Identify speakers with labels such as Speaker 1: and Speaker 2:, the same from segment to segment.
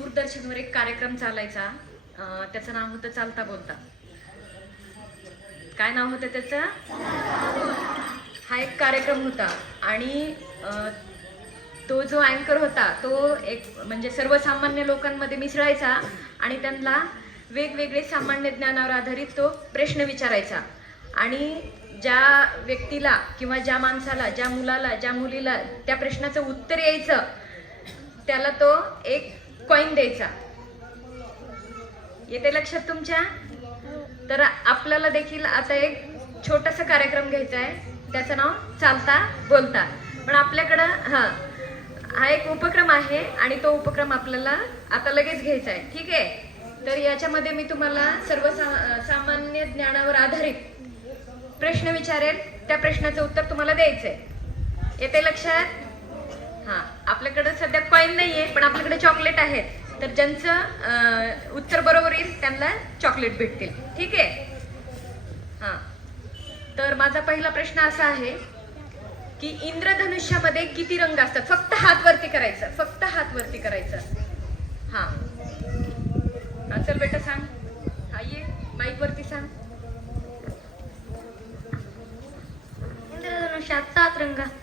Speaker 1: दूरदर्शनवर एक कार्यक्रम चालायचा. त्याचं नाव होतं चालता बोलता. काय नाव होतं त्याचं? हा एक कार्यक्रम होता. आणि तो जो अँकर होता तो एक म्हणजे सर्वसामान्य लोकांमध्ये मिसळायचा आणि त्यांना वेगवेगळे सामान्य ज्ञानावर आधारित तो प्रश्न विचारायचा. आणि ज्या व्यक्तीला किंवा ज्या माणसाला ज्या मुलाला ज्या मुलीला त्या प्रश्नाचं उत्तर यायचं त्याला तो एक कॉईन द्यायचा. येते लक्षात तुमच्या? तर आपल्याला देखील आता एक छोटासा कार्यक्रम घ्यायचा आहे. त्याचं नाव चालता बोलता. पण आपल्याकडं हां हा एक उपक्रम आहे आणि तो उपक्रम आपल्याला आता लगेच घ्यायचा आहे. ठीक आहे? तर याच्यामध्ये मी तुम्हाला सर्व सामान्य ज्ञानावर आधारित प्रश्न विचारेल. त्या प्रश्नाचं उत्तर तुम्हाला द्यायचं आहे येते लक्षात? हां आपल्याकडे सध्या कॉईन नाही आहे पण आपल्याकडे चॉकलेट आहेत तर ज्यांचं उत्तर बरोबर येईल त्यांना चॉकलेट भेटतील. ठीक आहे? हां. तर माझा पहिला प्रश्न असा आहे की इंद्रधनुष्यामध्ये किती रंग असतात? फक्त हात वरती करायचं फक्त हात वरती करायचं. हां. चल बेटा सांग. हा ये. माईक वरती सांग.
Speaker 2: इंद्रधनुष्यात सात रंग. असतात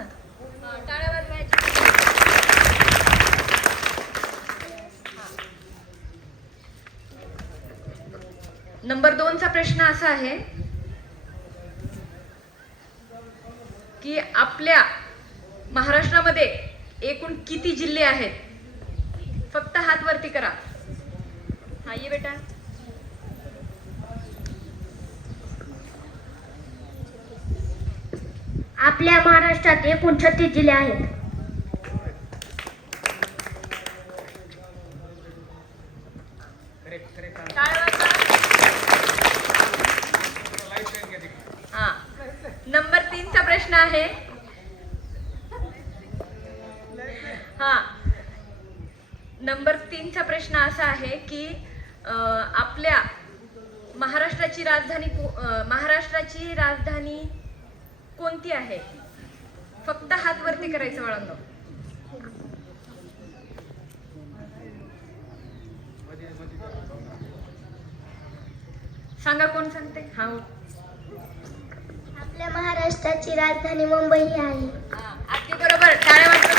Speaker 1: नंबर दोनचा प्रश्न असा आहे की आपल्या महाराष्ट्रामध्ये एकूण किती जिल्हे आहेत? फक्त हात वरती करा. हा ये बेटा.
Speaker 2: आपल्या महाराष्ट्रात एकूण छत्तीस जिल्हे आहेत.
Speaker 1: हा तीनचा आहे. हा. नंबर तीनचा प्रश्न असा आहे की आपल्या महाराष्ट्राची राजधानी महाराष्ट्राची राजधानी कोणती आहे? फक्त हात वरती करायचं बाळांनो. सांगा कोण सांगते? हा.
Speaker 2: आपल्या महाराष्ट्राची राजधानी मुंबई ही आहे
Speaker 1: अगदी बरोबर. टाळ्या वाजवा.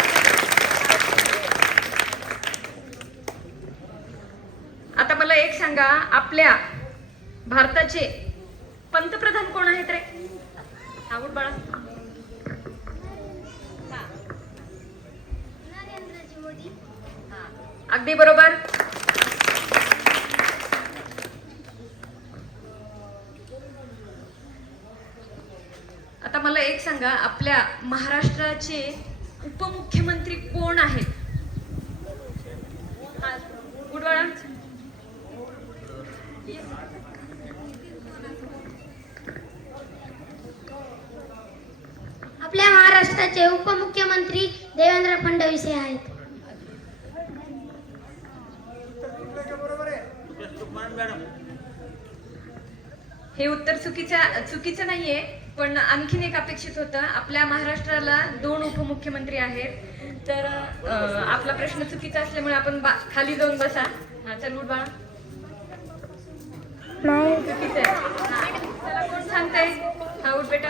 Speaker 1: आता मला एक सांगा आपल्या भारताचे पंतप्रधान कोण आहेत रे? आवड बाळा. हा,
Speaker 2: नरेंद्रजी मोदी.
Speaker 1: अगदी बरोबर. आता मला एक सांगा आपल्या महाराष्ट्राचे उपमुख्यमंत्री कोण आहेत?
Speaker 2: आपल्या महाराष्ट्राचे उपमुख्यमंत्री देवेंद्र फडणवीस हे आहेत.
Speaker 1: हे उत्तर चुकीचं चुकीचं नाहीये. पण आणखीन एक अपेक्षित होतं आपल्या महाराष्ट्राला दोन उपमुख्यमंत्री आहेत. तर आपला प्रश्न चुकीचा असल्यामुळे आपण बा- खाली जाऊन बसा. हा चल उठ बाळा.
Speaker 2: नाही.
Speaker 1: चुकीचं आहे. हा, चला कोण सांगताय? हा उठ बेटा.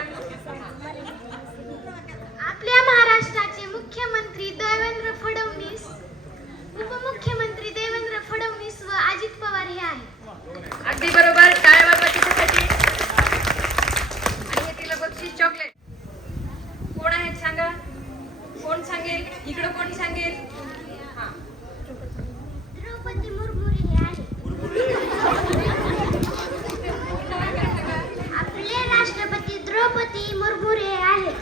Speaker 2: आपल्या महाराष्ट्राचे मुख्यमंत्री देवेंद्र फडणवीस उपमुख्यमंत्री देवेंद्र फडणवीस व अजित पवार हे आहेत
Speaker 1: अगदी बरोबर टाळ्या वाजवा तिच्यासाठी आणि हे तिला बक्षीस चॉकलेट कोण आहेत सांगा कोण सांगेल इकडं कोण सांगेल हा
Speaker 2: द्रौपदी मुर्मू हे आहेत आपले राष्ट्रपती द्रौपदी मुर्मू हे आहेत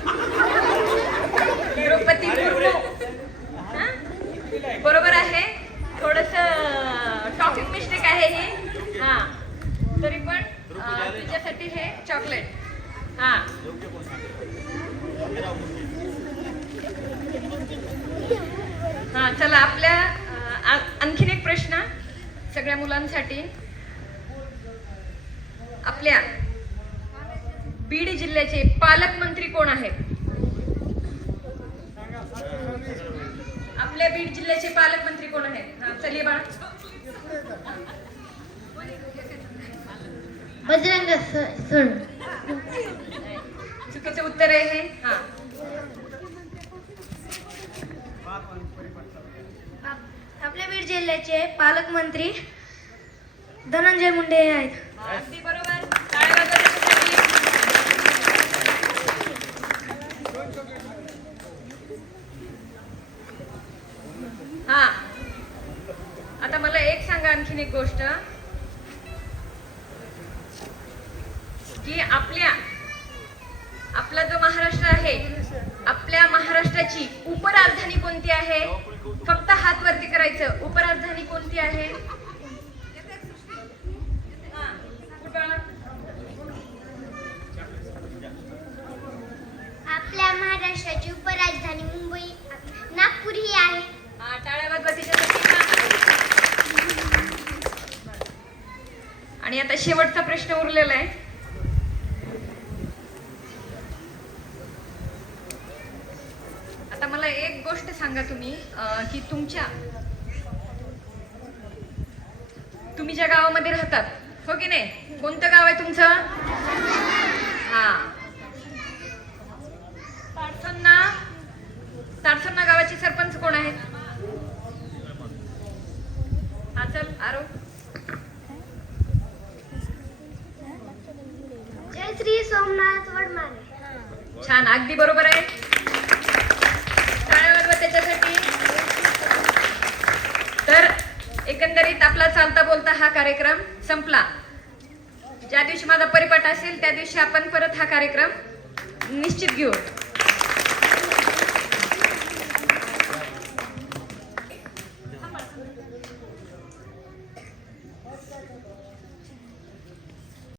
Speaker 1: द्रौपदी मुर्मू. हा? बरोबर आहे. थोडस टॉकिंग मिस्टेक आहे ही. हा. तरी पण तुझ्यासाठी हे चॉकलेट हा हा चला आपल्या आणखीन एक प्रश्न सगळ्या मुलांसाठी. आपल्या बीड जिल्ह्याचे पालकमंत्री कोण आहेत? आपल्या बीड जिल्ह्याचे पालकमंत्री कोण आहेत? हा चल खाली बाळ.
Speaker 2: बजरंग सण.
Speaker 1: चुकीचं उत्तर आहे हे. हा.
Speaker 2: आपल्या बीड जिल्ह्याचे पालकमंत्री धनंजय मुंडे हे आहेत.
Speaker 1: अगदी बरोबर. टाळ्या वाजवा हा. आता मला एक सांगा आणखीन एक गोष्ट. की आपल्या आपला जो महाराष्ट्र आहे आपल्या महाराष्ट्राची उपराजधानी कोणती आहे? फक्त हात वरती करायचं. उपराजधानी कोणती आहे?
Speaker 2: आपल्या महाराष्ट्राची उपराजधानी मुंबई. नागपूर ही आहे.
Speaker 1: आणि आता शेवटचा प्रश्न उरलेला आहे आता मला एक गोष्ट सांगा तुम्ही की तुमच्या तुम्ही ज्या गावामध्ये राहतात हो की नाही? कोणतं गाव आहे तुमचं? हा. ताडसन्ना ताडसन्ना गावाचे सरपंच कोण आहेत? हा चल आरो.
Speaker 2: जय श्री सोमनाथ वडमारे
Speaker 1: छान अगदी बरोबर आहे. एकंदरीत आपला चालता बोलता हा कार्यक्रम संपला. ज्या दिवशी माझा परिपाठ असेल त्या दिवशी आपण परत हा कार्यक्रम निश्चित घेऊ.